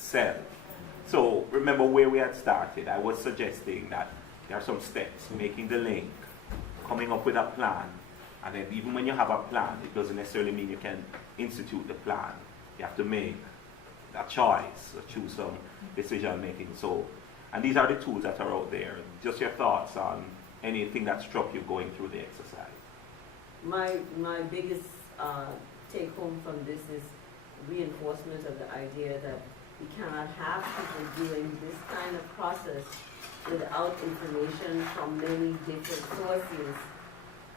itself. So remember where we had started. I was suggesting that there are some steps: making the link, coming up with a plan, and then even when you have a plan, it doesn't necessarily mean you can institute the plan. You have to make a choice or choose some decision making. So, and these are the tools that are out there. Just your thoughts on anything that struck you going through the exercise. My biggest take home from this is reinforcement of the idea that we cannot have people doing this kind of process without information from many different sources,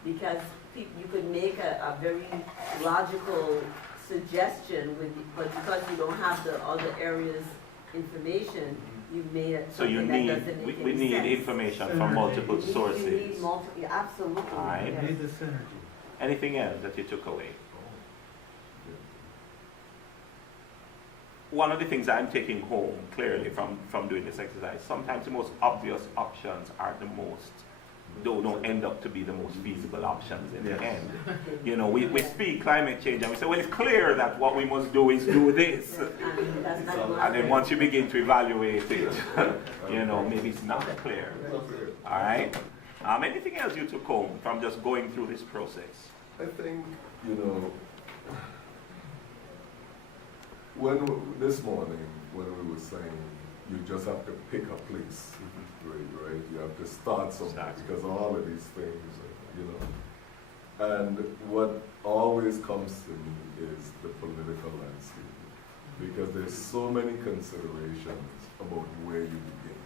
because you could make a very logical suggestion, but because you don't have the other areas information, you made it. So you need, we need sense. information from multiple sources. You need multiple, absolutely. All right. Yes. You need the synergy. Anything else that you took away? One of the things I'm taking home clearly from doing this exercise, sometimes the most obvious options are the most, don't end up to be the most feasible options in the end. You know, we speak climate change and we say, well, it's clear that what we must do is do this. And then once you begin to evaluate it, you know, maybe it's not clear. All right? Anything else you took home from just going through this process? I think, you know, this morning, when we were saying you just have to pick a place, right? You have to start somewhere because all of these things, you know. And what always comes to me is the political landscape, because there's so many considerations about where you begin.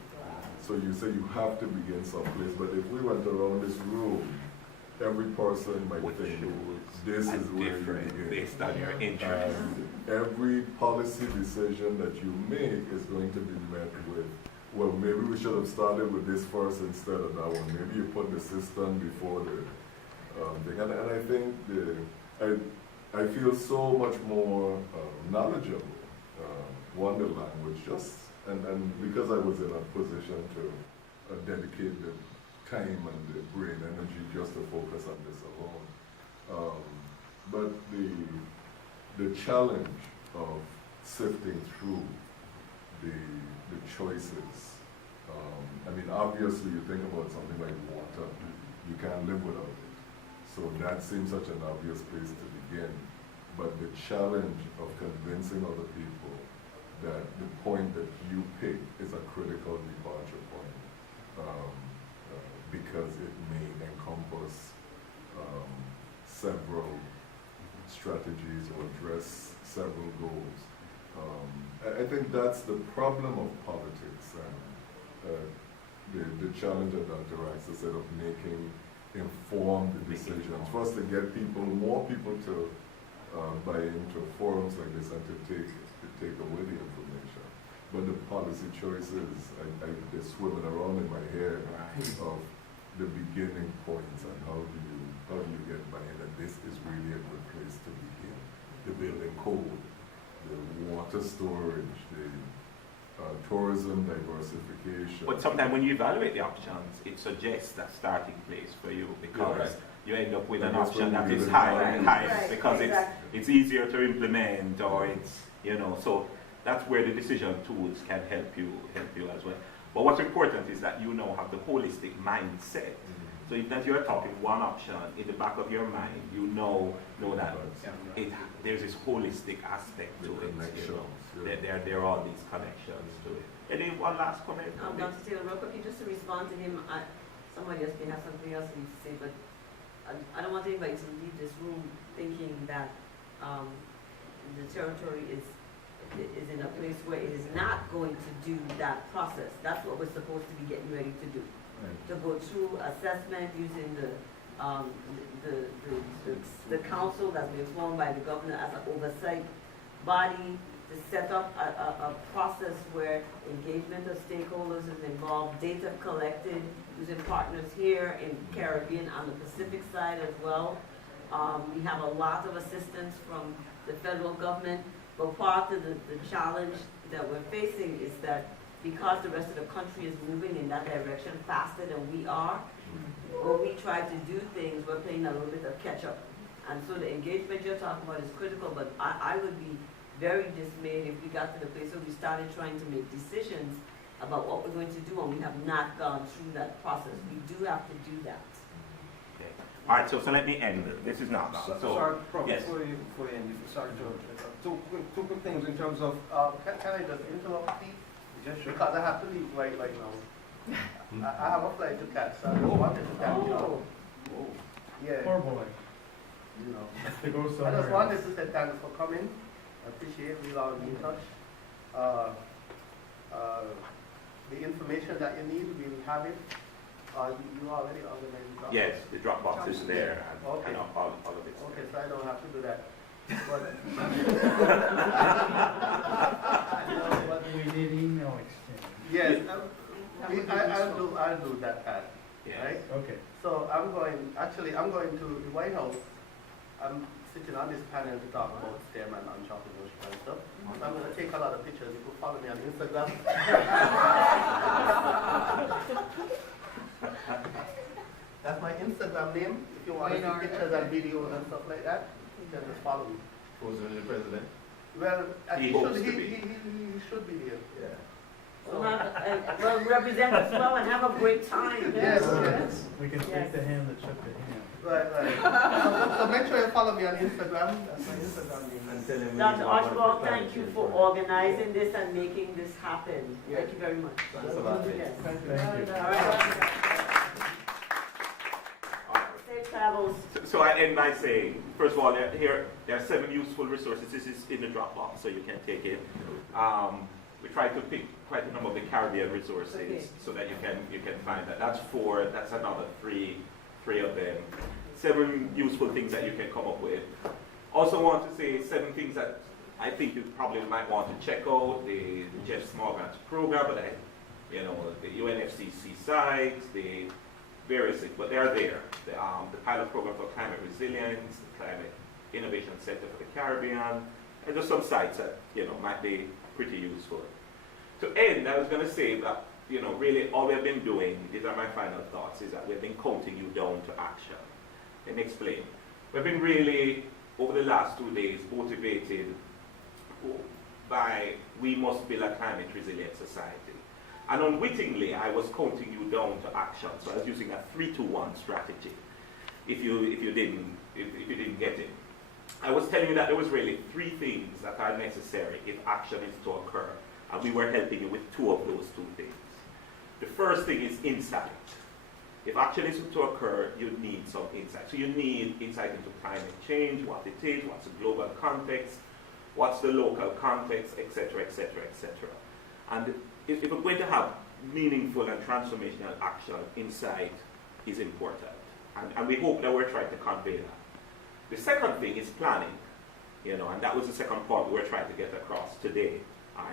So you say you have to begin someplace, but if we went around this room, every person might think this is where you begin. Based on your interest. Every policy decision that you make is going to be met with, well, maybe we should have started with this first instead of that one. Maybe you put the system before the thing. And I think I feel so much more knowledgeable, Wonder Language, and because I was in a position to dedicate the time and the brain energy just to focus on this alone. But the challenge of sifting through the choices, I mean, obviously you think about something like water, you can't live without it. So that seems such an obvious place to begin. But the challenge of convincing other people that the point that you pick is a critical departure point, because it may encompass several strategies or address several goals. I think that's the problem of politics, and the challenge of Dr. Rice instead of making informed decisions. First, to get more people to buy into forums like this and to take away the information. But the policy choices, they're swimming around in my head of the beginning points and how do you get buy-in that this is really a good place to begin. The building code, the water storage, the tourism diversification. But sometimes when you evaluate the options, it suggests a starting place for you, because you end up with an option that is higher because it's easier to implement, or it's, you know, so that's where the decision tools can help you as well. But what's important is that you now have the holistic mindset. So even as you're talking one option, in the back of your mind, you know that there's this holistic aspect to it. You know, there are all these connections to it. And then one last comment. Dr. Taylor, real quickly, just to respond to him, somebody else may have something else to say, but I don't want anybody to leave this room thinking that the territory is in a place where it is not going to do that process. That's what we're supposed to be getting ready to do. To go through assessment using the council that's been formed by the governor as an oversight body, to set up a process where engagement of stakeholders is involved, data collected using partners here in Caribbean on the Pacific side as well. We have a lot of assistance from the federal government, but part of the challenge that we're facing is that because the rest of the country is moving in that direction faster than we are, when we try to do things, we're playing a little bit of catch up. And so the engagement you're talking about is critical, but I would be very dismayed if we got to the place where we started trying to make decisions about what we're going to do and we have not gone through that process. We do have to do that. Okay. All right, so let me end. This is not long. So, sorry, Prof, yes. before you end, sorry to two quick things in terms of, can I just interrupt, please? Yes, sure. Because I have to leave right now. I have a flight to catch, so I just wanted to catch you. Oh, Yeah, Poor boy. you know. They go I just somewhere wanted else. to say thanks for coming. I appreciate it. We'll all be in touch. The information that you need, we'll have it. You already organized it. Yes, the Dropbox is there, and, Okay. and all of it. Okay, so I don't have to do that. But, but We did email exchange. yes, I'll do that part, Yes. right? Okay. So I'm going to the White House. I'm sitting on this panel to talk about STEM and entrepreneurship and stuff. So I'm going to take a lot of pictures. You can follow me on Instagram. That's my Instagram name. If you want to see pictures and videos and stuff like that, you can just follow me. Who's the president? Well, He he hopes should, to he, be. he, he, he should be here. Yeah. well, well, represent us well and have a great time. Yes, yes. We can Yes. take the hand that shook the hand. Right, right. So make sure you follow me on Instagram. That's my Instagram name. And tell him we Dr. need one Archibald, for thank you climate for change. organizing this and making this happen. Thank you very much. Thanks a lot. Yes. Thank you. Thank you. All right. Safe travels. So I end by saying, first of all, there are 7 useful resources. This is in the Dropbox, so you can take it. We try to pick quite a number of the Caribbean resources Okay. so that you can find that. That's 4. That's another 3 of them. 7 useful things that you can come up with. Also want to say 7 things that I think you probably might want to check out. The Jeff Small Grants Program, but the UNFCCC site, the various things, but they're there. The pilot program for climate resilience, the Climate Innovation Center for the Caribbean, and just some sites that might be pretty useful. To end, I was going to say that really all we have been doing, these are my final thoughts, is that we've been counting you down to action. Let me explain. We've been really, over the last 2 days, motivated by we must build a climate resilient society. And unwittingly, I was counting you down to action. So I was using a 3-2-1 strategy. If you didn't get it, I was telling you that there was really 3 things that are necessary if action is to occur, and we were helping you with 2 of those 2 things. The first thing is insight. If action is to occur, you need some insight. So you need insight into climate change, what it is, what's the global context, what's the local context, etc., etc., etc. And if we're going to have meaningful and transformational action, insight is important. And we hope that we're trying to convey that. The second thing is planning, and that was the second point we were trying to get across today.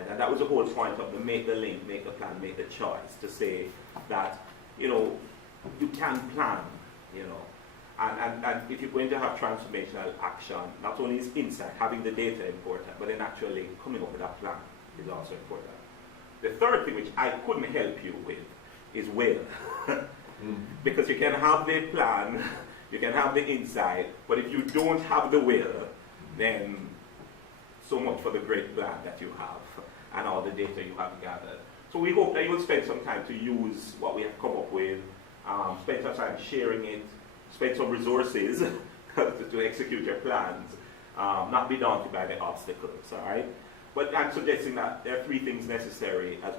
And that was the whole point of the make the link, make the plan, make the choice, to say that, you can plan, and if you're going to have transformational action, not only is insight, having the data important, but then actually coming up with a plan is also important. The third thing, which I couldn't help you with, is will. Because you can have the plan, you can have the insight, but if you don't have the will, then so much for the great plan that you have and all the data you have gathered. So we hope that you will spend some time to use what we have come up with, spend some time sharing it, spend some resources to execute your plans, not be daunted by the obstacles, all right? But I'm suggesting that there are 3 things necessary as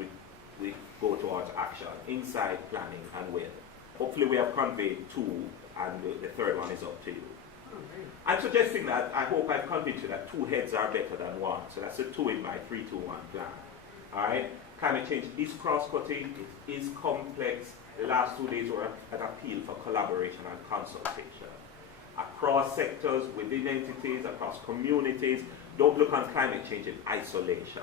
we go towards action: insight, planning, and will. Hopefully we have conveyed 2, and the third one is up to you. I'm suggesting that I hope I've convinced you that 2 heads are better than 1. So that's the 2 in my 3-2-1 plan. All right? Climate change is cross-cutting. It is complex. The last 2 days were an appeal for collaboration and consultation. Across sectors, within entities, across communities. Don't look on climate change in isolation.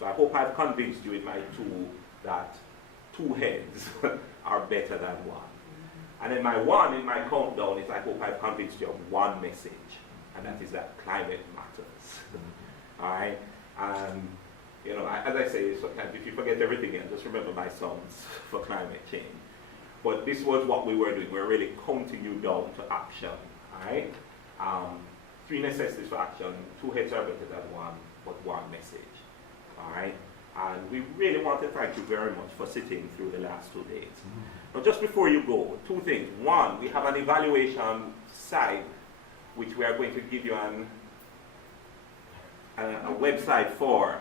So I hope I've convinced you in my 2 that 2 heads are better than 1. And then my 1 in my countdown is I hope I've convinced you of 1 message, and that is that climate matters. All right? And, as I say, sometimes if you forget everything else, just remember my songs for climate change. But this was what we were doing. We were really counting you down to action. All right? three necessities for action. Two heads are better than one, but one message. All right? And we really want to thank you very much for sitting through the last 2 days. But just before you go, two things. One, we have an evaluation site which we are going to give you a website for.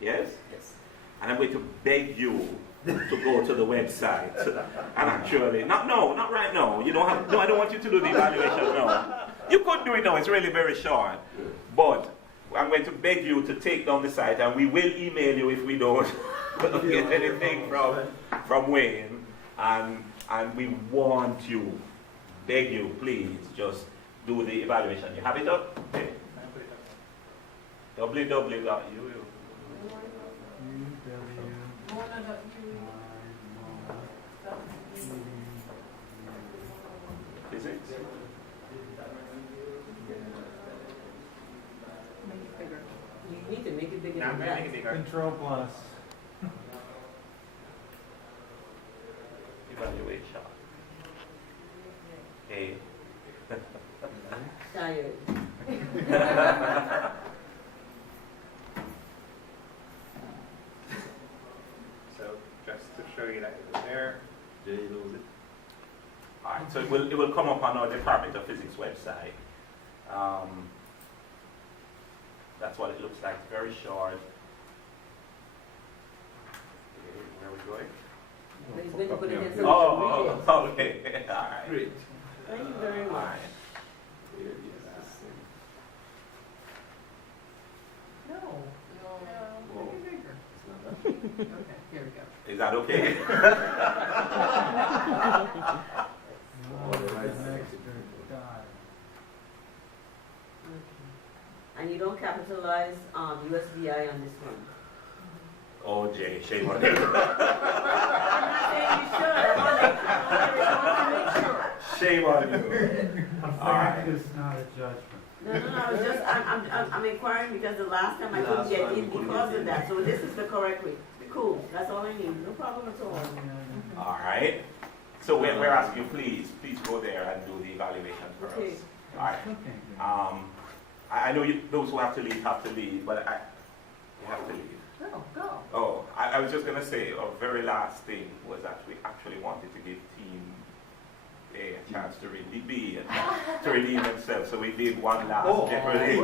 Yes? Yes. And I'm going to beg you to go to the website. And actually, not right now. You don't have, no, I don't want you to do the evaluation now. You could do it now, it's really very short. But I'm going to beg you to take down the site, and we will email you if we don't get anything from Wayne. And we want you, beg you, please, just do the evaluation. You have it up? Okay. www.u. Physics? You need to make it bigger Yeah, I'm than gonna that. make it bigger. Control plus. Evaluation. A. Tired. So just to show you that it was there. Jay knows it. Alright, so it will come up on our Department of Physics website. That's what it looks like, very short. Okay, where are we going? But he's going to put it in so Oh, okay, alright. Great. Thank you very much. Alright. No. Whoa. Make it bigger. Okay, here we go. Is that okay? No, there's an extra dot. And you don't capitalize USVI on this one. Oh, Jay, shame on you. I'm not saying you should. I want to make sure. Shame on you. A Alright. fact is not a judgment. No, I was just, I'm inquiring because the last time I couldn't get in because of that. So this is the correct way. Cool, that's all I need. No problem at all. Alright. So we're asking you, please go there and do the evaluation for Okay. us. Alright. Okay. I know those who have to leave, but you have to leave. No, go. Oh, I was just going to say, a very last thing was that we actually wanted to give Team A a chance to redeem, B to redeem themselves. So we did one last Jeopardy.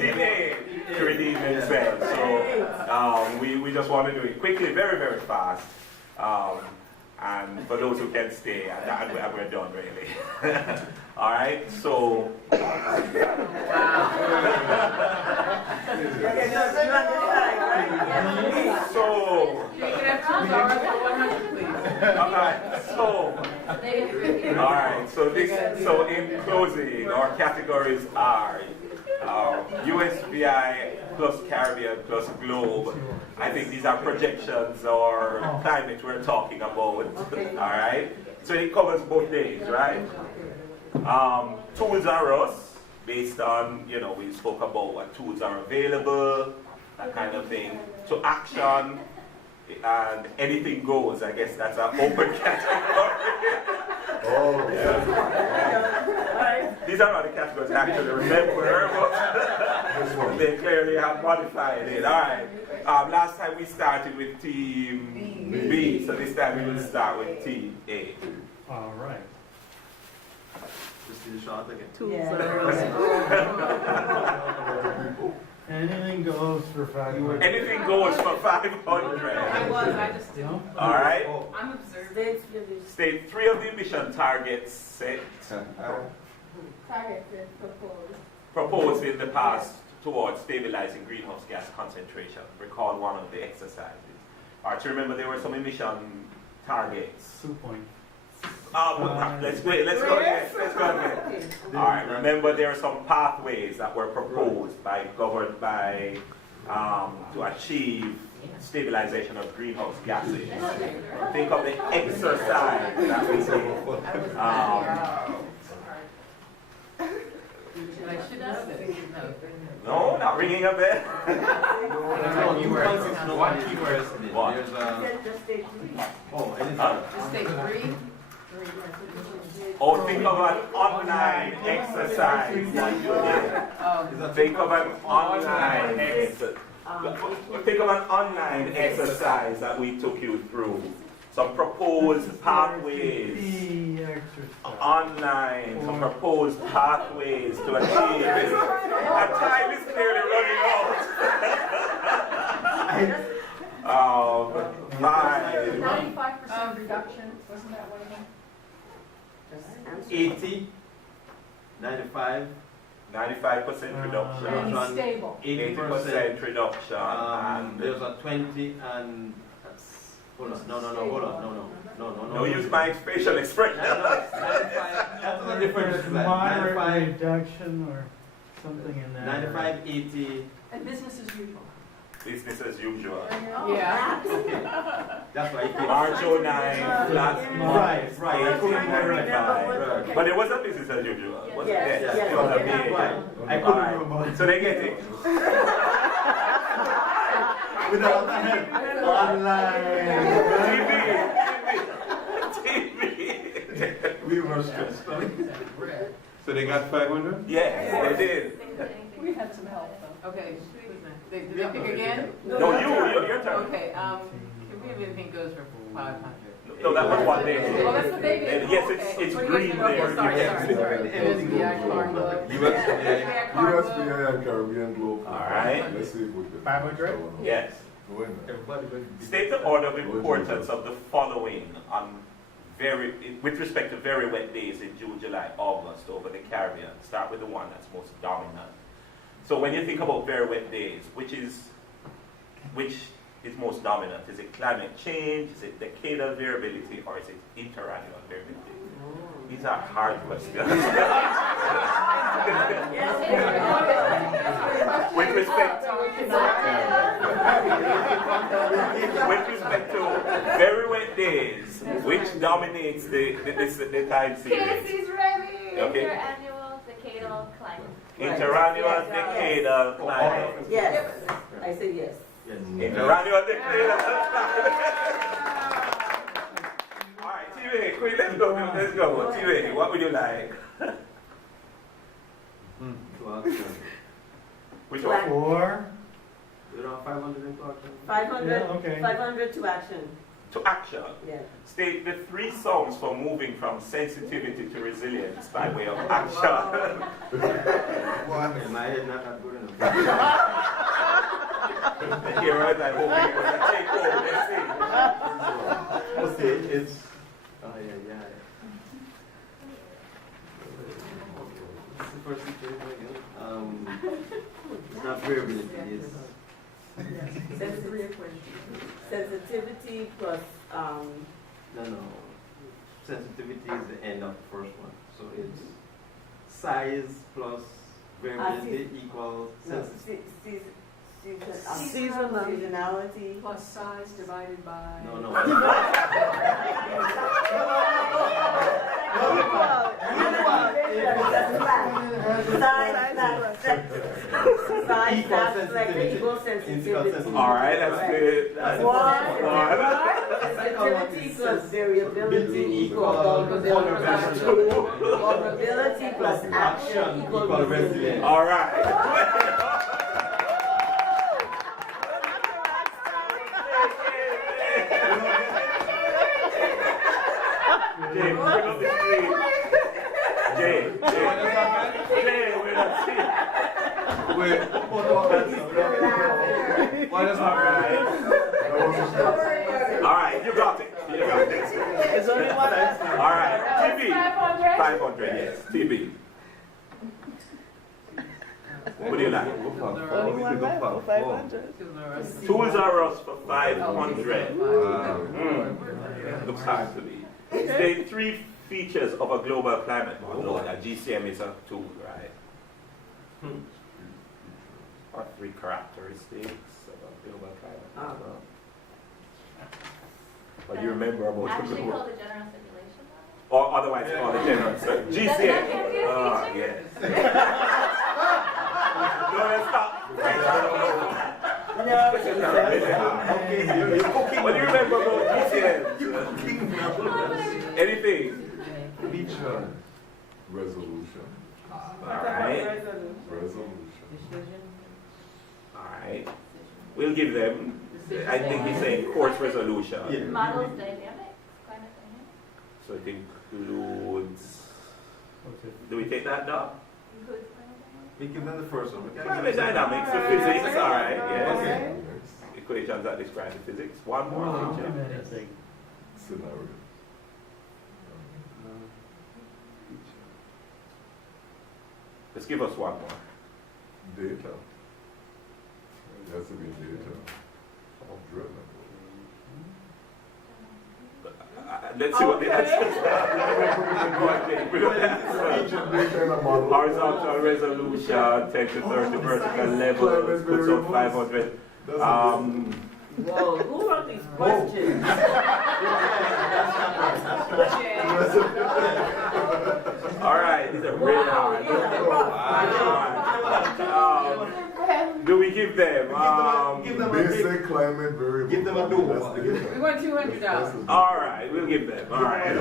Team A to redeem themselves. So we just want to do it quickly, very, very fast. And for those who can stay, and we're done really. All right, so. So. Alright, so in closing, our categories are USVI plus Caribbean plus Globe. I think these are projections or climate we're talking about. Alright, so it covers both days, right? Tools are us, based on, we spoke about what tools are available, that kind of thing. To action, and anything goes. I guess that's an open category. Oh, Yeah. These are not the categories I actually remember, but they clearly have modified it. All right. Last time we started with Team B, so this time we will start with Team A. All right. Just see the shot again. Anything goes for 500. Anything goes for 500. I just didn't. No? All right. I'm observing. State 3 of the emission targets set. Targets is proposed. Proposed in the past towards stabilizing greenhouse gas concentration. Recall one of the exercises. All right, so remember there were some emission targets. 2 points. Let's go again. All right, remember there are some pathways that were proposed governed by to achieve stabilization of greenhouse gases. Think of the exercise that we did. I should know this. No, not ringing a bell. One keyword. What? There's Just state three. anything. Just say 3. Or think of an online exercise that you did. Think of an online exercise. Think of an online exercise that we took you through. Some proposed pathways. The exercise. Online, some proposed pathways to achieve this. Our time is clearly running out. 95% reduction, wasn't that one of them? 80, 95, 95% reduction. And stable. 80% reduction. And there's a 20 and hold on, no, no, use my facial expression. That's a different Moderate 95, reduction or something in that. 95, 80. And business as usual. Business as usual. Yeah. That's right. March 09, flat. Right. I couldn't remember. 95. But it was a business as usual. Wasn't Yes, it? yes, It was a yes. BA. Right. I couldn't Alright. remember. So they get it. Without the help. TV. We were stressed. So they got 500? Yes, they did. We had some help though. Okay, did they pick again? No, your turn. Okay, can we have anything goes for 500? No, that was what they Oh, did. that's what they did? Yes, Okay. it's What do you green guys- there. okay, sorry. USBI Car Club. USBI Car Club. USBA and Caribbean Globe. Alright. Let's see if we can. 500? Yes. Go in there. Everybody will be. State the order of importance of the following on with respect to very wet days in June, July, August over the Caribbean. Start with the one that's most dominant. So when you think about very wet days, which is most dominant? Is it climate change? Is it decadal variability? Or is it interannual variability? These are hard questions. With respect to very wet days, which dominates the time series? Casey's ready. Okay. Interannual decadal climate. Interannual decadal climate. Yes, I say yes. Yes. Interannual decadal climate. Alright, TV, quick, let's go. TV, what would you like? Which one? 4. There are 500 in total. 500, Yeah, okay. 500 to action. To action. Yeah. State the 3 songs for moving from sensitivity to resilience by way of action. In my head, not that good enough. Here, right, I hope it was a take home, let's see. Okay, it's. Oh, yeah. What's the first situation again? It's not variability, it's. Sensitivity plus, No. Sensitivity is the end of the first one. So it's size plus variability equals sensitivity. seasonality. Plus size divided by. No. Alright, that's good. That's Sensitivity plus variability equals vulnerability. Vulnerability plus action equals resilience. Alright. Jay, bring up the screen. Jay, we're not seeing. Why does Alright, you got it. Alright, TB. 500, yes. TB. What do you like? Tools R Us for 500. Looks hard to me. State 3 features of a global climate model. A GCM is a tool, right? Or 3 characteristics of a global climate model. What do you remember about the Actually global? called the general simulation model. Or otherwise called the general GCM. Yes. No, let's stop. What do you remember about GCM? Anything? Beachfront. Resolution. Alright, Resolution. alright. We'll give them, I think he's saying course resolution. Yeah. Models dynamics, climate dynamics. So it includes, What's it? do we take that now? Includes climate dynamics. We give them the first one. We can't Climate give them the dynamics, so Alright. physics, alright, yes. Okay. Equations that describe the physics. One more, Oh, teacher. anything. Scenario. Just give us one more. Data. It has to be data. Driven. Let's see what the answer is. Horizontal resolution, 10 to 30 vertical levels, puts up 500. Whoa, who wrote these questions? All right, these are really hard. Do we give them? Give them a big. Basic climate variable. Give them a do. That's data. We want $200. All right, we'll give them. All right.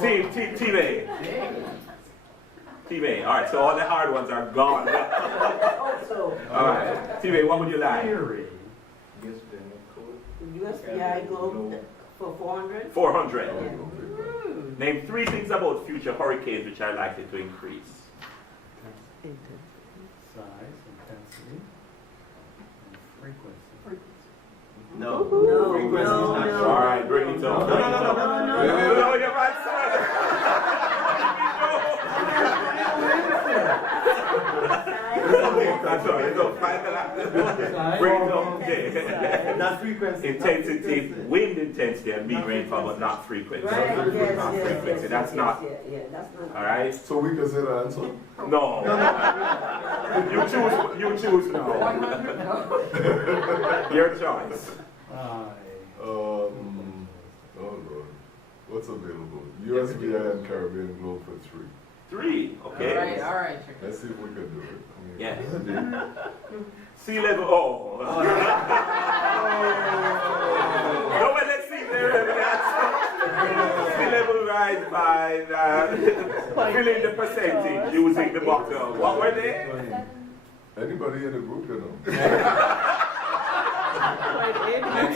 Team A. Team A. All right, so all the hard ones are gone. Also, All right. Team A, what would you like? Theory. USDI Globe for 400? 400. Okay. Name 3 things about future hurricanes which are likely to increase. Size, intensity, and frequency. No. No, Frequency is no, not no. sure. All right, bring it on. No, no, no, no, no, No, you're right, That's all right. No, bring it on. Okay. Not frequency. Intensity, wind intensity, and mean rainfall, but not frequency. Right, yes, Not yes, frequency. yes, That's yes, not. yeah, that's not. All right. So we can say the answer? No. You choose. You choose now. 100? No. Your choice. Oh Lord. What's available? USVI and Caribbean Globe for 3. 3. Okay. All right. Check Let's see if we can do it. I mean, Yes. Sea level. Oh. No, but let's see there. Sea level rise by fill in the percentage using the bottle. What were they? Anybody in the group can know.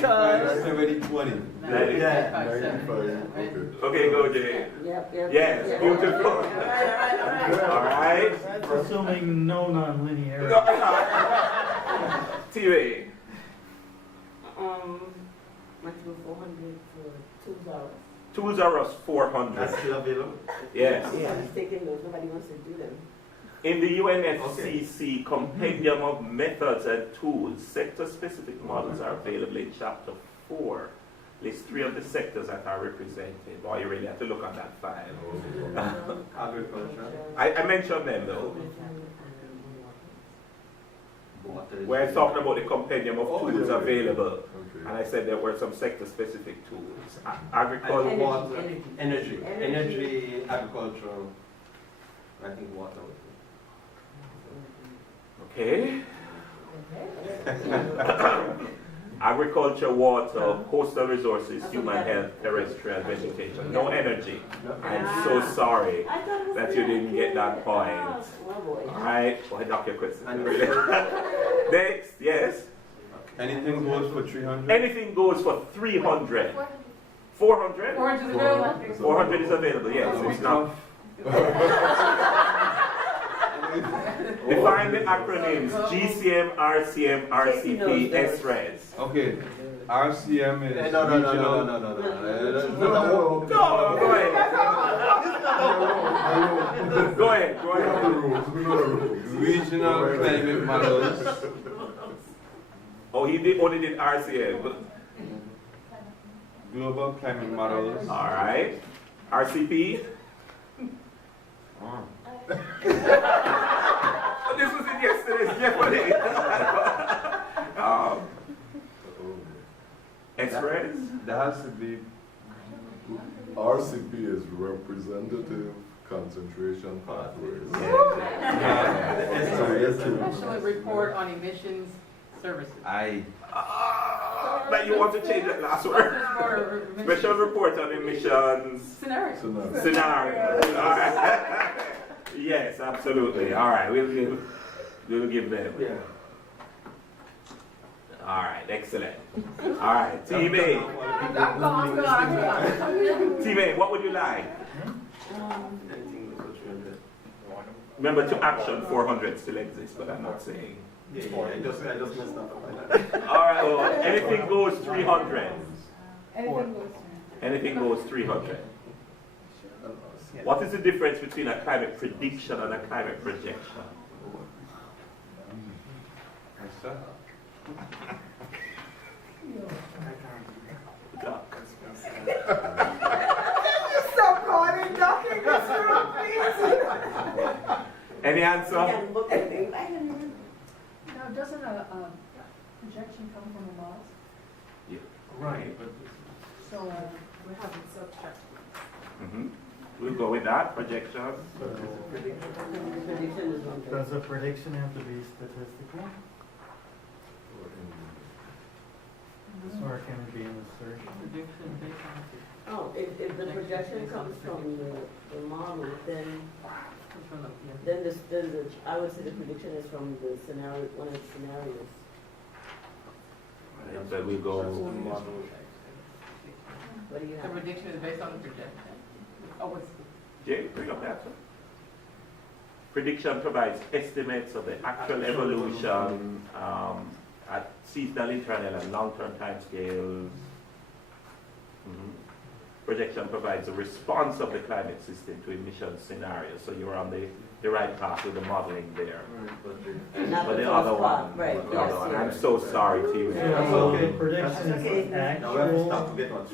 70-20. Yeah. 95. Okay. Okay, go Jay. Yep. Yes, yep. beautiful. All right. All right. That's assuming no nonlinearity. TV. Maximum 400 for 2 hours. Tools are us 400. That's still available? Yes. Yeah, he's taking those. Nobody wants to do them. In the UNFCCC Compendium of Methods and Tools, sector-specific models are available in Chapter 4. List 3 of the sectors that are represented. Boy, you really have to look on that file. Agriculture. I mentioned them though. Water. We're talking about the compendium of Oh, tools yeah, yeah, available. Okay. And I said there were some sector-specific tools. And Agriculture, water. Energy. Energy, agricultural. I think water. okay. Agriculture, water, coastal resources, human health, terrestrial vegetation. No energy. I'm so sorry I thought it was that you didn't get that point. Oh, boy. Alright, well, I knock your question. And Next, yes. Anything goes for 300? Anything goes for 300. 400? 400 is available? 400 is available, yes. It's not. Define the acronyms GCM, RCM, RCP, SRES. Okay, RCM is No, regional. No, go ahead. Go ahead, go We know the ahead. rules. We know the rules. Regional climate models. Oh, he only did RCM. Global climate models. Alright. RCP. This was in yesterday's Jeopardy. SRES. There has to be. RCP is representative concentration pathways. Special report on emissions services. I. But you want to change that last word. Special report on emissions Scenario. scenario. All right. Yes, absolutely. All right, we'll give them. Yeah. All right, excellent. All right, Team A. I'm gone. Team A, what would you like? Anything over 300. Remember, to action 400 still exists, but I'm not saying. Yeah, I just messed up like that. All right, well, anything goes 300. Anything goes. Anything goes 300. What is the difference between a climate prediction and a climate projection? Duck. Stop calling duck in this room, please. Any answer? Again, look at me. I didn't even- Now, doesn't a projection come from a model? Right, but So we're having subtract. We'll go with that, projection. Prediction is one thing. Does a prediction have to be statistical? Or can it be an assertion? Oh, if the projection comes from the model, then I would say the prediction is from the scenario, one of the scenarios. And then we go. What do you The have? prediction is based on the projection. Oh, it's. Jay, bring up that one. Prediction provides estimates of the actual evolution at seasonal, internal, and long-term timescales. Projection provides a response of the climate system to emission scenarios. So you're on the right path with the modeling there. Not But the the other first one, part, right, the other yes, one. yes. I'm so sorry to you. So Okay. prediction That's okay. is now we have to actual stop to get on.